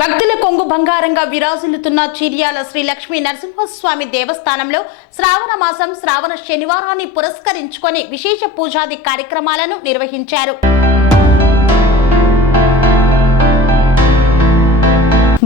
భక్తుల కొంగు బంగారంగా విరాజిల్లుతున్న చిర్యాల శ్రీ లక్ష్మీ నరసింహస్వామి దేవస్థానంలో శ్రావణ మాసం శ్రావణ శనివారాన్ని పురస్కరించుకొని విశేష పూజాది కార్యక్రమాలను నిర్వహించారు.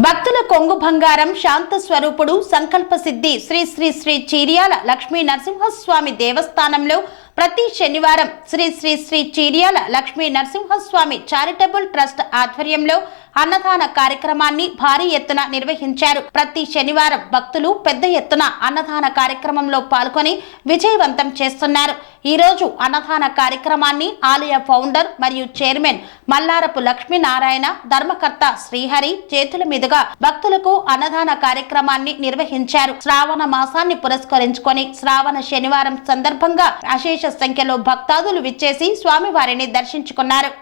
భక్తుల కొంగు బంగారం శాంత స్వరూపుడు సంకల్ప సిద్ధి శ్రీ శ్రీ శ్రీ చిర్యాల లక్ష్మీ నరసింహస్వామి దేవస్థానంలో ప్రతి శనివారం శ్రీ శ్రీ శ్రీ చిర్యాల లక్ష్మీ నరసింహస్వామి చారిటబుల్ ట్రస్ట్ ఆధ్వర్యంలో అన్నదాన కార్యక్రమాన్ని భారీ ఎత్తున నిర్వహించారు. ప్రతి శనివారం భక్తులు పెద్ద ఎత్తున అన్నదాన కార్యక్రమంలో పాల్గొని విజయవంతం చేస్తున్నారు. ఈ రోజు అన్నదాన కార్యక్రమాన్ని ఆలయ ఫౌండర్ మరియు చైర్మన్ మల్లారపు లక్ష్మీనారాయణ, ధర్మకర్త శ్రీహరి చేతుల మీదుగా భక్తులకు అన్నదాన కార్యక్రమాన్ని నిర్వహించారు. శ్రావణ మాసాన్ని పురస్కరించుకొని శ్రావణ శనివారం సందర్భంగా అశేష సంఖ్యలో భక్తాదులు విచ్చేసి స్వామివారిని దర్శించుకున్నారు.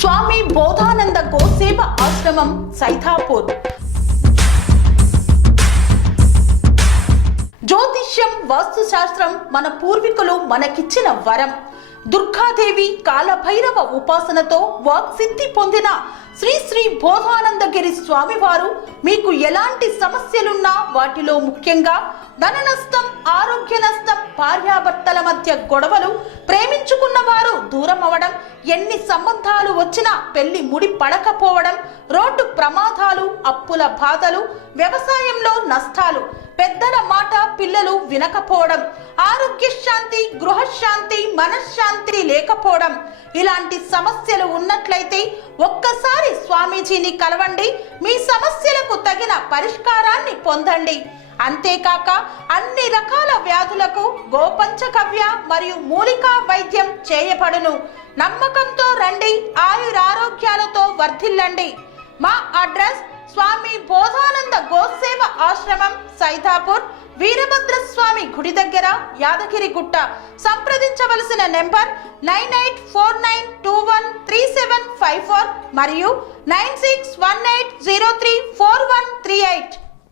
స్వామి బోధానంద గోసేవ ఆశ్రమం సైథాపూర్. జ్యోతిష్యం, వాస్తుశాస్త్రం మన పూర్వీకులు మనకిచ్చిన వరం. దుర్గాదేవి, కాలభైరవ ఉపాసనతో వాక్సిద్ధి పొందిన శ్రీ శ్రీ బోధానందగిరి స్వామివారు మీకు ఎలాంటి సమస్యలున్నా, వాటిలో ముఖ్యంగా ధన నష్టం, ఆరోగ్య నష్టం, భార్యాభర్తల మధ్య గొడవలు, ప్రేమించుకున్న వారు దూరం అవడం, ఎన్ని సంబంధాలు వచ్చినా పెళ్లి ముడి పడకపోవడం, రోడ్డు ప్రమాదాలు, అప్పుల బాధలు, వ్యవసాయంలో నష్టాలు, పెద్దల మాట పిల్లలు వినకపోవడం, ఆరోగ్య శాంతి, గృహశాంతి, మనశ్శాంతి లేకపోవడం, ఇలాంటి సమస్యలు ఉన్నట్లయితే ఒక్కసారి స్వామీజీని కలవండి. మీ సమస్యలకు తగిన పరిష్కారాన్ని పొందండి. అంతేకాక అన్ని రకాల వ్యాధులకు గోపంచకవ్య మరియు మూలికా వైద్యం చేయబడును. నమ్మకంతో రండి, ఆయురారోగ్యాలతో వర్ధిల్లండి. మా అడ్రస్ స్వామి బోధానంద గోసేవ ఆశ్రమం, సైథాపూర్, వీరభద్రస్వామి గుడి దగ్గర, యాదగిరిగుట్ట. సంప్రదించవలసిన నెంబర్ 9849213754 మరియు 9618034138.